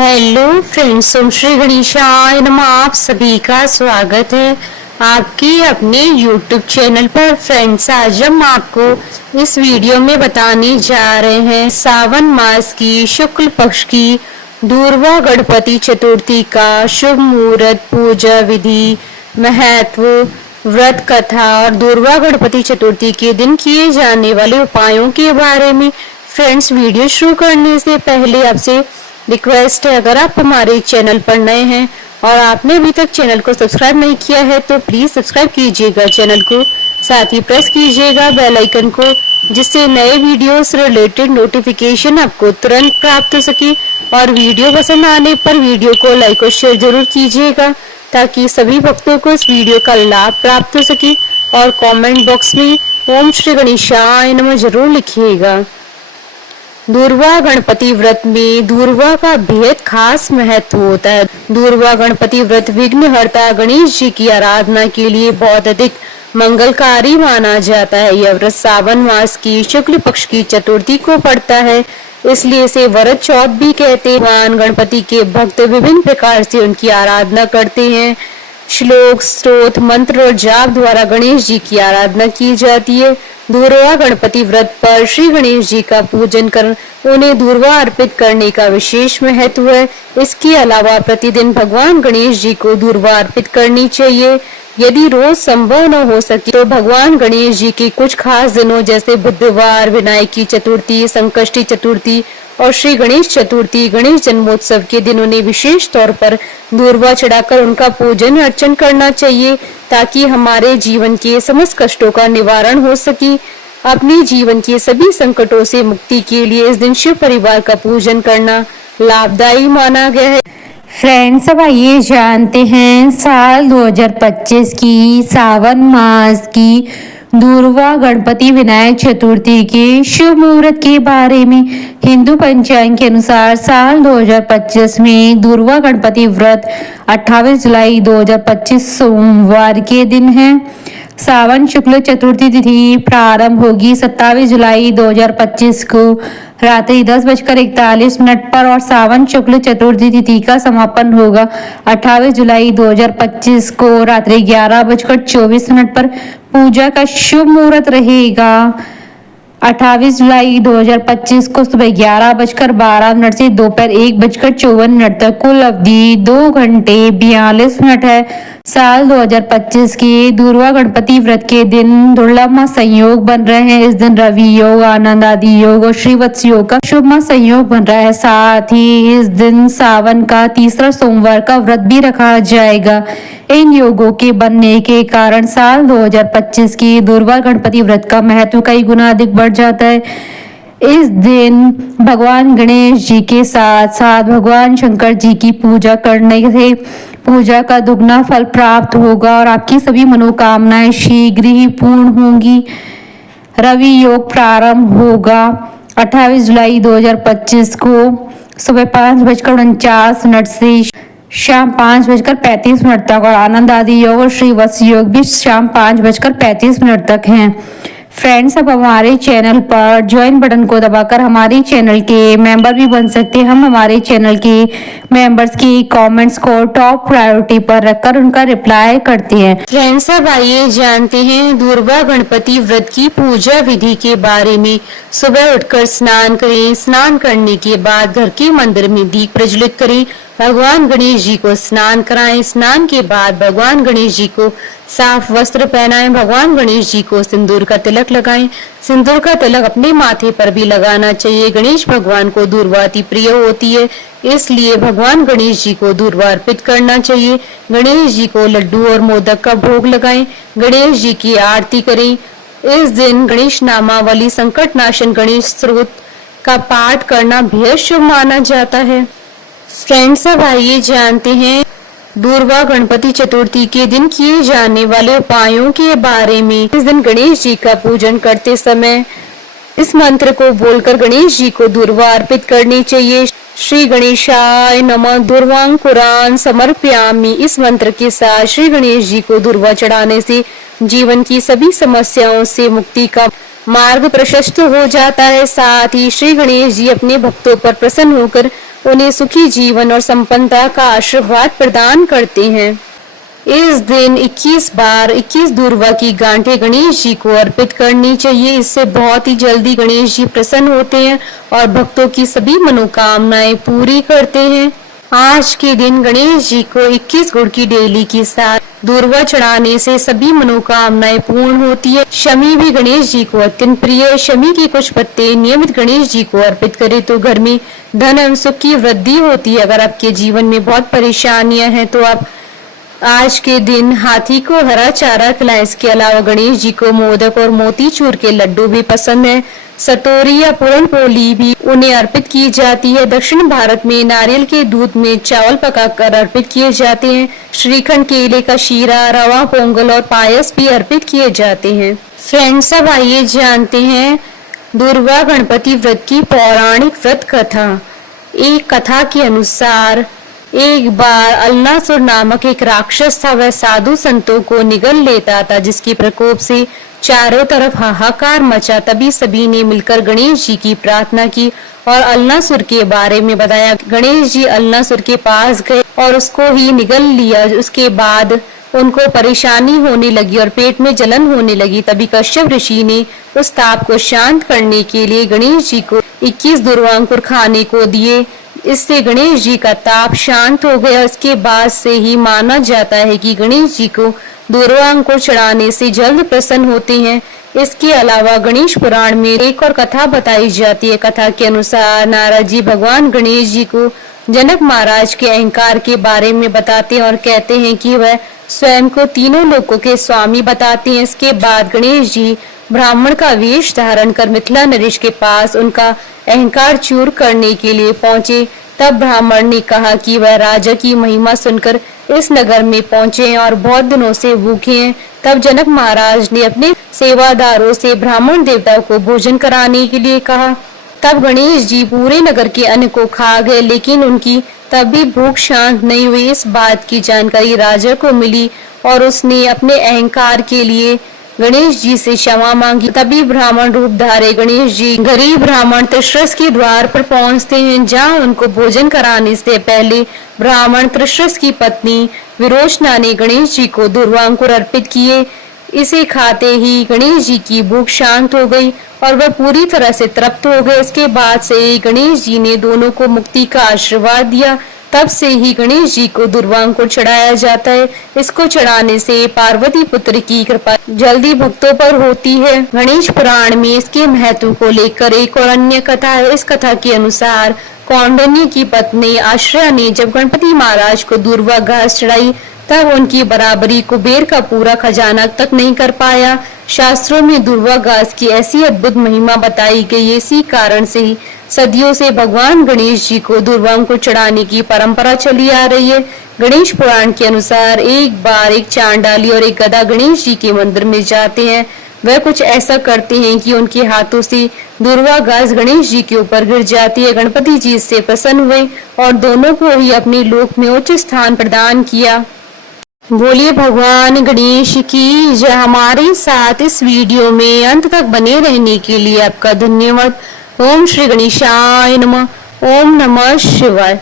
Hello friends, ओम श्री गणेशाय नमः। आप सभी का स्वागत है आपके अपने यूट्यूब चैनल पर। फ्रेंड्स, आज हम आपको इस वीडियो में बताने जा रहे हैं सावन मास की शुक्ल पक्ष की दूरवा गणपति चतुर्थी का शुभ मुहूर्त, पूजा विधि, महत्व, व्रत कथा और दूरवा गणपति चतुर्थी के दिन किए जाने वाले उपायों के बारे में। फ्रेंड्स, वीडियो शुरू करने से पहले आपसे रिक्वेस्ट है, अगर आप हमारे चैनल पर नए हैं और आपने अभी तक चैनल को सब्सक्राइब नहीं किया है तो प्लीज सब्सक्राइब कीजिएगा चैनल को, साथ ही प्रेस कीजिएगा बेल आइकन को, जिससे नए वीडियो से रिलेटेड नोटिफिकेशन आपको तुरंत प्राप्त हो सके। और वीडियो पसंद आने पर वीडियो को लाइक और शेयर जरूर कीजिएगा ताकि सभी भक्तों को इस वीडियो का लाभ प्राप्त हो सके। और कमेंट बॉक्स में ओम श्री गणेशाय नमः जरूर लिखिएगा। दूरवा गणपति व्रत में दूरवा का बेहद खास महत्व होता है। दूरवा गणपति व्रत विघ्नहर्ता गणेश जी की आराधना के लिए बहुत अधिक मंगलकारी माना जाता है। यह व्रत सावन मास की शुक्ल पक्ष की चतुर्थी को पड़ता है, इसलिए इसे वरद चौथ भी कहते हैं। भगवान गणपति के भक्त विभिन्न प्रकार से उनकी आराधना करते हैं। श्लोक, स्तोत्र, मंत्र और जाप द्वारा गणेश जी की आराधना की जाती है। दूरवा गणपति व्रत पर श्री गणेश जी का पूजन कर उन्हें दूरवा अर्पित करने का विशेष महत्व है। इसके अलावा प्रतिदिन भगवान गणेश जी को दूरवा अर्पित करनी चाहिए। यदि रोज संभव न हो सके तो भगवान गणेश जी के कुछ खास दिनों जैसे बुधवार, विनायकी चतुर्थी, संकष्टी चतुर्थी और श्री गणेश चतुर्थी, गणेश जन्मोत्सव के दिन उन्हें विशेष तौर पर दूरवा चढ़ाकर उनका पूजन अर्चन करना चाहिए ताकि हमारे जीवन के समस्त कष्टों का निवारण हो सके। अपने जीवन के सभी संकटों से मुक्ति के लिए इस दिन शिव परिवार का पूजन करना लाभदायी माना गया है। फ्रेंड्स, अब आइए जानते हैं साल 2025 की सावन मास की दूरवा गणपति विनायक चतुर्थी के शुभ मुहूर्त के बारे में। हिंदू पंचांग के अनुसार साल 2025 में दूरवा गणपति व्रत 28 जुलाई 2025 सोमवार के दिन है। सावन शुक्ल चतुर्थी तिथि प्रारंभ होगी 27 जुलाई 2025 को रात्रि 10:41 पर और सावन शुक्ल चतुर्थी तिथि का समापन होगा 28 जुलाई 2025 को रात्रि 11:24 पर। पूजा का शुभ मुहूर्त रहेगा 28 जुलाई 2025 को सुबह 11:12 से दोपहर 1:54 तक। कुल अवधि 2 घंटे 42 मिनट है। साल 2025 के दूरवा गणपति व्रत के दिन दुर्लभ संयोग बन रहे हैं। इस दिन रवि योग, आनंद आदि योग और श्रीवत्स योग का शुभ संयोग बन रहा है। साथ ही इस दिन सावन का तीसरा सोमवार का व्रत भी रखा जाएगा। इन योगों के बनने के कारण साल 2025 की दूरवा गणपति व्रत का महत्व कई गुना अधिक बढ़ जाता है। इस दिन भगवान गणेश जी के साथ साथ भगवान शंकर जी की पूजा करने से पूजा का दुगना फल प्राप्त होगा और आपकी सभी मनोकामनाएं शीघ्र ही पूर्ण होंगी। रवि योग प्रारंभ होगा 28 जुलाई 2025 को सुबह 5:49 से शाम 5:35 तक और आनंद आदि योग और श्रीवत्स योग भी शाम 5:35 तक हैं। फ्रेंड्स, अब हमारे चैनल पर ज्वाइन बटन को दबाकर हमारे चैनल के मेंबर भी बन सकते हैं। हम हमारे चैनल के मेंबर्स की कमेंट्स को टॉप प्रायोरिटी पर रखकर उनका रिप्लाई करते हैं। फ्रेंड्स, अब आइए जानते हैं दूरवा गणपति व्रत की पूजा विधि के बारे में। सुबह उठकर स्नान करें। स्नान करने के बाद घर के मंदिर में दीप प्रज्वलित करें। भगवान गणेश जी को स्नान कराएं। स्नान के बाद भगवान गणेश जी को साफ वस्त्र पहनाएं। भगवान गणेश जी को सिंदूर का तिलक लगाएं। सिंदूर का तिलक अपने माथे पर भी लगाना चाहिए। गणेश भगवान को दूरवा अति प्रिय होती है, इसलिए भगवान गणेश जी को दूरवा अर्पित करना चाहिए। गणेश जी को लड्डू और मोदक का भोग लगाएं। गणेश जी की आरती करें। इस दिन गणेश नामावली, संकट नाशन गणेश स्तोत्र का पाठ करना बेहद शुभ माना जाता है। फ्रेंड्स, अब आइए जानते हैं दूरवा गणपति चतुर्थी के दिन किए जाने वाले उपायों के बारे में। इस दिन गणेश जी का पूजन करते समय इस मंत्र को बोलकर गणेश जी को दूरवा अर्पित करनी चाहिए। श्री गणेशाय नमः दूर्वांकुरान समर्पयामि। इस मंत्र के साथ श्री गणेश जी को दूरवा चढ़ाने से जीवन की सभी समस्याओं से मुक्ति का मार्ग प्रशस्त हो जाता है। साथ ही श्री गणेश जी अपने भक्तों पर प्रसन्न होकर उन्हें सुखी जीवन और संपन्नता का आशीर्वाद प्रदान करते हैं। इस दिन 21 बार 21 दूर्वा की गांठें गणेश जी को अर्पित करनी चाहिए। इससे बहुत ही जल्दी गणेश जी प्रसन्न होते हैं और भक्तों की सभी मनोकामनाएं पूरी करते हैं। आज के दिन गणेश जी को 21 गुड़ की डेली के साथ दूर्वा चढ़ाने से सभी मनोकामनाएं पूर्ण होती है। शमी भी गणेश जी को अत्यंत प्रिय है। शमी के कुछ पत्ते नियमित गणेश जी को अर्पित करें तो घर में धन एवं सुख की वृद्धि होती है। अगर आपके जीवन में बहुत परेशानियां हैं तो आप आज के दिन हाथी को हरा चारा खिलाएं। इसके अलावा गणेश जी को मोदक और मोतीचूर के लड्डू भी पसंद है। सतोरी या पूरन पोली भी उन्हें अर्पित की जाती है। दक्षिण भारत में नारियल के दूध में चावल पकाकर अर्पित किए जाते हैं। श्रीखंड, केले का शीरा, रवा पोंगल और पायस भी अर्पित किए जाते हैं। फ्रेंड्स, अब आइए जानते हैं दुर्गा गणपति व्रत की पौराणिक व्रत कथा। एक कथा के अनुसार एक बार अल्लासुर नामक एक राक्षस था। वह साधु संतों को निगल लेता था, जिसके प्रकोप से चारों तरफ हाहाकार मचा। तभी सभी ने मिलकर गणेश जी की प्रार्थना की और अल्लासुर के बारे में बताया। गणेश जी अल्लासुर के पास गए और उसको ही निगल लिया। उसके बाद उनको परेशानी होने लगी और पेट में जलन होने लगी। तभी कश्यप ऋषि ने उस ताप को शांत करने के लिए गणेश जी को 21 दुर्वांकुर खाने को दिए। इससे गणेश जी का ताप शांत हो गया। इसके बाद से ही माना जाता है कि गणेश जी को दूर्वांकुर चढ़ाने से जल्द प्रसन्न होते हैं। इसके अलावा गणेश पुराण में एक और कथा बताई जाती है। कथा के अनुसार नारद जी भगवान गणेश जी को जनक महाराज के अहंकार के बारे में बताते हैं और कहते हैं कि वह स्वयं को तीनों लोकों के स्वामी बताते हैं। इसके बाद गणेश जी ब्राह्मण का वेश धारण कर मिथिला नरेश के पास उनका अहंकार चूर करने के लिए पहुंचे। तब ब्राह्मण ने कहा कि वह राजा की महिमा सुनकर इस नगर में पहुंचे हैं और बहुत दिनों से भूखे हैं। तब जनक महाराज ने अपने सेवादारों से ब्राह्मण देवताओं को भोजन कराने के लिए कहा। तब गणेश जी पूरे नगर के अन्न को खा गए, लेकिन उनकी तब भी भूख शांत नहीं हुई। इस बात की जानकारी राजा को मिली और उसने अपने अहंकार के लिए गणेश जी से क्षमा मांगी। तभी ब्राह्मण रूप धारे गणेश जी गरीब ब्राह्मण त्रिशृस के द्वार पर पहुंचते हैं, जहां उनको भोजन कराने से पहले ब्राह्मण त्रिशृस की पत्नी विरोचना ने गणेश जी को दूर्वांकुर अर्पित किए। इसे खाते ही गणेश जी की भूख शांत हो गई और वह पूरी तरह से तृप्त हो गए। इसके बाद से गणेश जी ने दोनों को मुक्ति का आशीर्वाद दिया। तब से ही गणेश जी को दूर्वांकुर चढ़ाया जाता है। इसको चढ़ाने से पार्वती पुत्र की कृपा जल्दी भक्तों पर होती है। गणेश पुराण में इसके महत्व को लेकर एक और अन्य कथा है। इस कथा के अनुसार कौंडिन्य की पत्नी आश्रया ने जब गणपति महाराज को दूर्वा घास चढ़ाई, तब उनकी बराबरी कुबेर का पूरा खजाना तक नहीं कर पाया। शास्त्रों में दूर्वा घास की ऐसी अद्भुत महिमा बताई गई। इसी कारण से ही सदियों से भगवान गणेश जी को दूर्वांकुर चढ़ाने की परंपरा चली आ रही है। गणेश पुराण के अनुसार एक बार एक चांडाली और एक गधा गणेश जी के मंदिर में जाते हैं। वह कुछ ऐसा करते हैं कि उनके हाथों से दूर्वा घास गणेश जी के ऊपर गिर जाती है। गणपति जी इससे प्रसन्न हुए और दोनों को ही अपने लोक में उच्च स्थान प्रदान किया। बोलिए भगवान गणेश की जय। हमारे साथ इस वीडियो में अंत तक बने रहने के लिए आपका धन्यवाद। ओम श्री गणेशाय नमः। ओम नमः शिवाय।